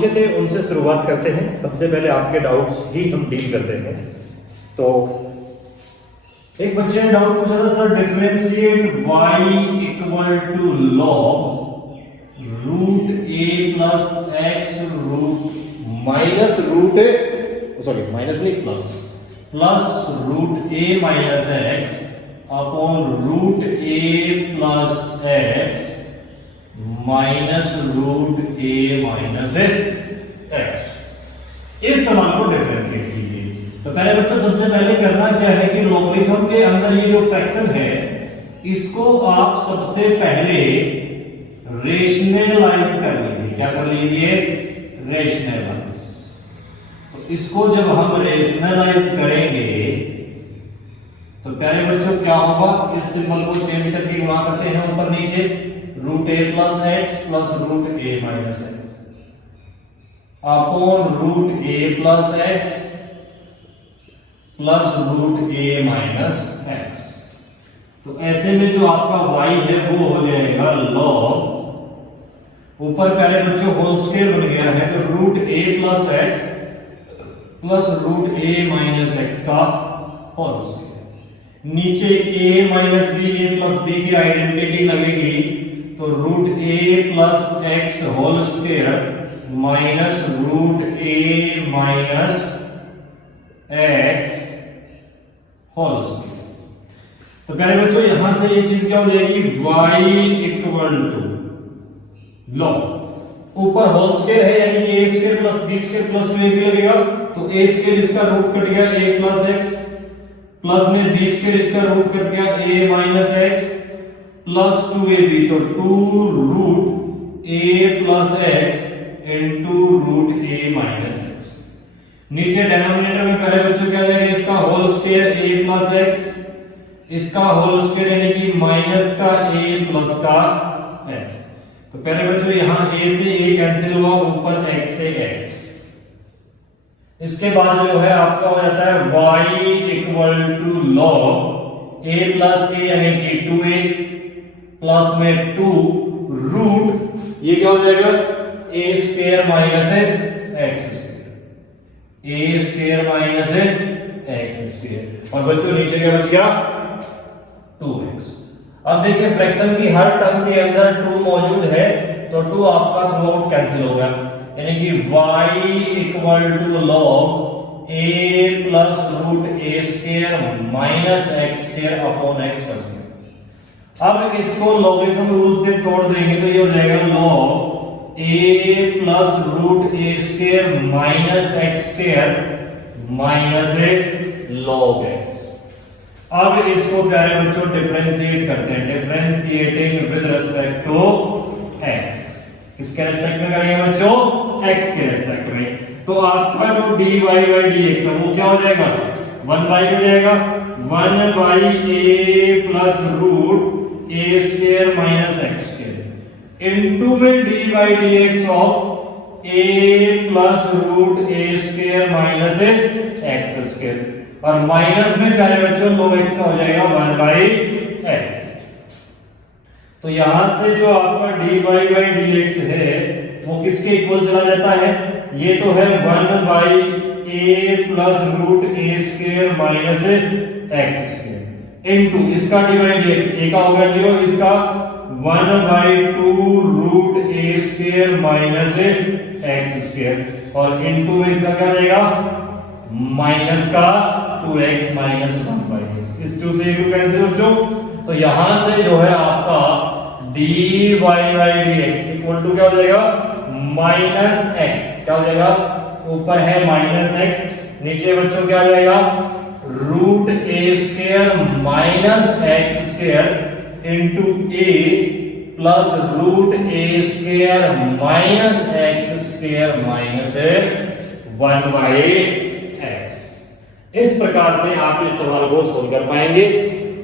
पूछे थे उनसे शुरुआत करते हैं। सबसे पहले आपके डाउट्स ही हम डील करते हैं। तो एक बच्चे ने डाउट पूछा था, sir differentiate y equal to log root a plus x root minus root sorry minus नहीं plus root a minus x upon root a plus x minus root a minus x. इस सवाल को differentiate कीजिए। तो पहले बच्चों सबसे पहले करना क्या है कि लॉगरिथम के अंदर ये जो फ्रैक्शन है इसको आप सबसे पहले रेशनलाइज कर लीजिए। क्या कर लीजिए? रेशनलाइज। तो इसको जब हम रेशनलाइज करेंगे तो प्यारे बच्चों क्या होगा, इस सिंबल को चेंज करके गुणा करते हैं ऊपर नीचे, root a plus x plus root a minus x upon root a plus x plus root a minus x. तो ऐसे में जो आपका y है वो हो जाएगा log, ऊपर पहले बच्चों होल स्क्वायर बन गया है तो root a plus x plus root a minus x का होल स्क्वायर, नीचे a minus b, a plus b की आइडेंटिटी लगेगी तो root a plus x whole square minus root a minus x whole square. तो पहले बच्चों यहां से ये चीज क्या हो जाएगी, y इक्वल टू log, ऊपर होल स्क्वायर है यानी कि a square plus b square plus 2ab लगेगा तो a स्क्वायर इसका रूट कट गया a प्लस एक्स प्लस में b स्क्वायर इसका रूट कट गया a minus x plus 2ab, तो 2 root a plus x into root a minus x. नीचे denominator में पहले बच्चों क्या जाएगा, इसका whole square a plus x, इसका होल स्क्वायर यानी कि माइनस का a प्लस का x। तो पहले बच्चों यहां a से a कैंसिल हुआ, ऊपर x से x। इसके बाद जो है आपका हो जाता है y equal to log a plus a यानी कि 2a प्लस में 2 रूट ये क्या हो जाएगा a square minus x square, a square minus x square. और बच्चों नीचे क्या बच गया 2x। अब देखिए फ्रैक्शन की हर टर्म के अंदर 2 मौजूद है तो 2 आपका थ्रू आउट कैंसिल होगा, यानी कि y equal to log a plus root a square minus x square upon x कर दिया। अब इसको लॉगरिथम रूल से तोड़ देंगे तो ये हो जाएगा log a plus root a square minus x square minus log x। अब इसको प्यारे बच्चों डिफरेंशिएट करते हैं, differentiating with respect to x। किसके रिस्पेक्ट में करेंगे बच्चों? x के रिस्पेक्ट में। तो आपका जो dy बाई dx है वो क्या हो जाएगा, 1 बाई हो जाएगा 1 by a plus root a square minus x square into में dy by dx of a plus root a square minus x square, और माइनस में पहले बच्चों log x का हो जाएगा 1 बाई x। तो यहां से जो आपका dy बाई dx है वो किसके इक्वल चला जाता है, ये तो है 1 by a plus root a square minus x square into इसका dy बाई dx a का होगा 0, इसका 1 by 2 root a square minus x square, और इनटू में इसका क्या जाएगा माइनस का 2x माइनस 1 बाई x। इस 2 से 2 कैंसिल बच्चों, तो यहां से जो है आपका dy by dx equal to क्या हो जाएगा माइनस x, क्या हो जाएगा ऊपर है माइनस x, नीचे बच्चों क्या आ जाएगा root a square minus x square into a plus root a square minus x square minus 1 by x। इस प्रकार से आप इस सवाल को सोल्व कर पाएंगे।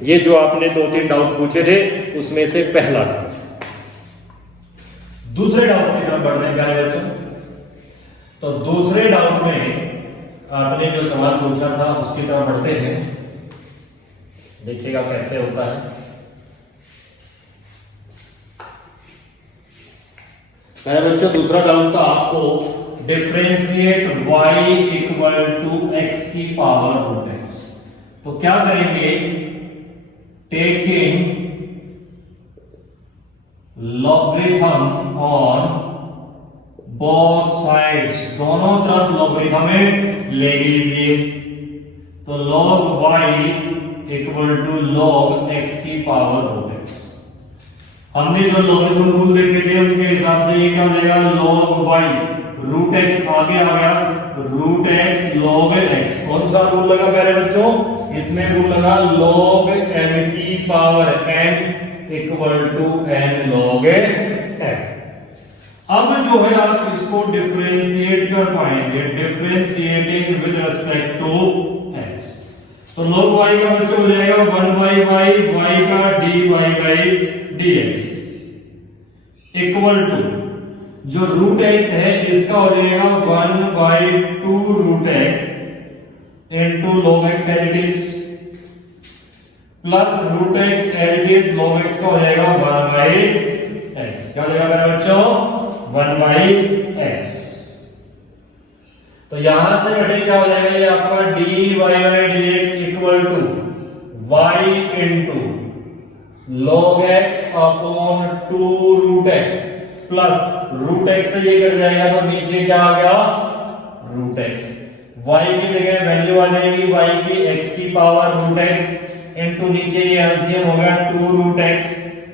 ये जो आपने 2-3 डाउट पूछे थे उसमें से पहला डाउट। दूसरे डाउट की तरफ बढ़ते हैं प्यारे बच्चों। तो दूसरे डाउट में आपने जो सवाल पूछा था उसकी तरफ बढ़ते हैं, देखिएगा कैसे होता है। प्यारे बच्चों दूसरा डाउट था आपको differentiate y equal to x की पावर रूट x। तो क्या करेंगे, taking logarithm on both sides, दोनों तरफ लॉगरिथम ले लीजिए। तो log y equal to log x की पावर रूट x। हमने जो लॉगरिथम रूल देखे थे उनके हिसाब से ये क्या हो जाएगा, log y रूट x आगे आ गया, रूट x log x। कौन सा रूल लगा प्यारे बच्चों, इसमें रूल लगा log m की power n equal to n log x। अब जो है आप इसको डिफरेंशिएट कर पाएंगे, differentiating with respect to x। तो log y का बच्चों हो जाएगा 1/y, y का dy dx इक्वल टू जो रूट x है इसका हो जाएगा 1/2 root x into log x as it is, plus root x as it is log x का हो जाएगा 1/x। क्या हो जाएगा मेरे बच्चों, 1/x। तो यहां से बेटे क्या हो जाएगा, ये आपका dy/dx equal to y into log x upon 2 root x, plus root x से ये कट जाएगा तो नीचे क्या आ गया, रूट x। y की जगह वैल्यू आ जाएगी y की x की पावर रूट x इनटू नीचे ये एलसीएम हो गया 2 रूट x।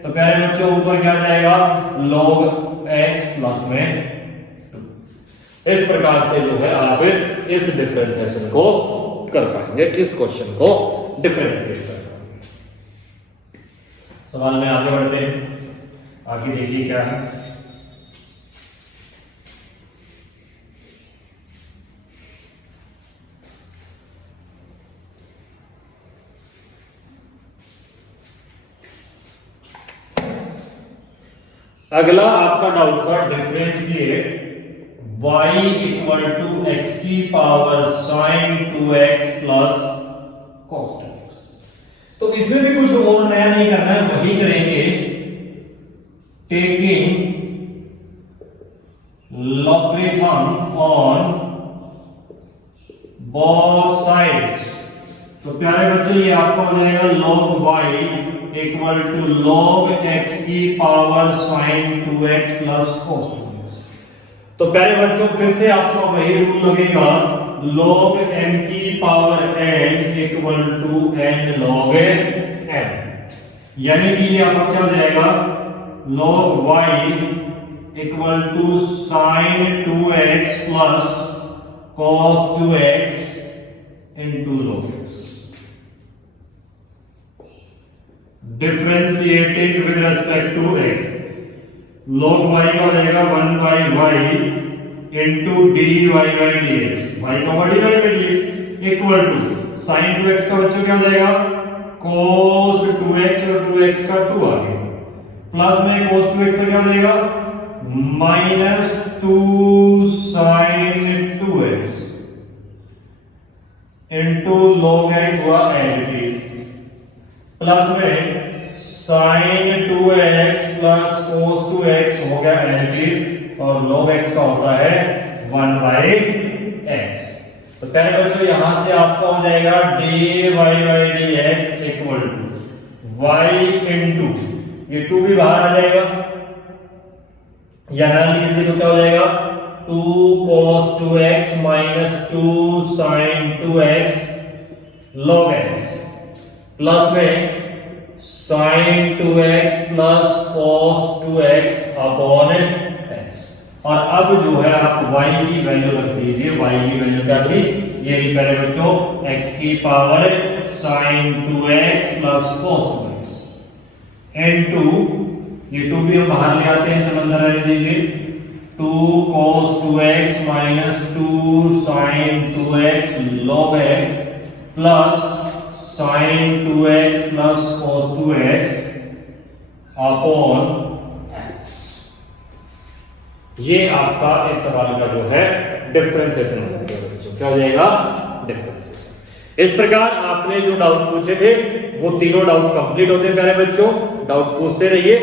तो प्यारे बच्चों ऊपर क्या जाएगा, log x प्लस में 2। इस प्रकार से जो है आप इस डिफरेंशिएशन को कर पाएंगे, इस क्वेश्चन को डिफरेंशिएट कर पाएंगे। सवाल में आगे बढ़ते हैं, आगे देखिए क्या है। अगला आपका डाउट था differentiate y equal to x की power sin 2x plus cos 2x। तो इसमें भी कुछ और नया नहीं करना है, वही करेंगे, taking logarithm on both sides. तो प्यारे बच्चों ये आपका हो जाएगा log y equal to log x की power sin 2x plus cos 2x। तो प्यारे बच्चों फिर से आपका वही रूल लगेगा, log m की power n equal to n log m। यानी कि ये आपका क्या हो जाएगा, log y equal to sin 2x plus cos 2x into log x। Differentiating with respect to x, log y का हो जाएगा 1/y इनटू dy/dx, y का होगा dy/dx equal to sin 2x का बच्चों क्या हो जाएगा, cos 2x और 2x का 2 आ गया, प्लस में cos 2x का क्या हो जाएगा, minus 2 sin 2x into log x हुआ एज इट इज, प्लस में sin 2x plus cos 2x हो गया एज इट इज, और log x का होता है 1/x। तो पहले बच्चों यहां से आपका हो जाएगा dy/dx equal to y into ये 2 भी बाहर आ जाएगा, या ना लीजिए तो क्या हो जाएगा 2 cos 2x minus 2 sin 2x log x, plus में sin 2x plus cos 2x upon x। और अब जो है आप y की वैल्यू रख दीजिए, y की वैल्यू क्या थी, ये ही पहले बच्चों x की power sin 2x plus cos 2x into ये 2 भी हम बाहर ले आते हैं, तो अंदर रहने दीजिए 2 cos 2x minus 2 sin 2x log x plus sin 2x plus cos 2x upon x। ये आपका इस सवाल का जो है डिफरेंशिएशन हो जाएगा बच्चों, क्या हो जाएगा, डिफरेंशिएशन। इस प्रकार आपने जो डाउट पूछे थे वो तीनों डाउट कंप्लीट होते हैं प्यारे बच्चों, डाउट पूछते रहिए।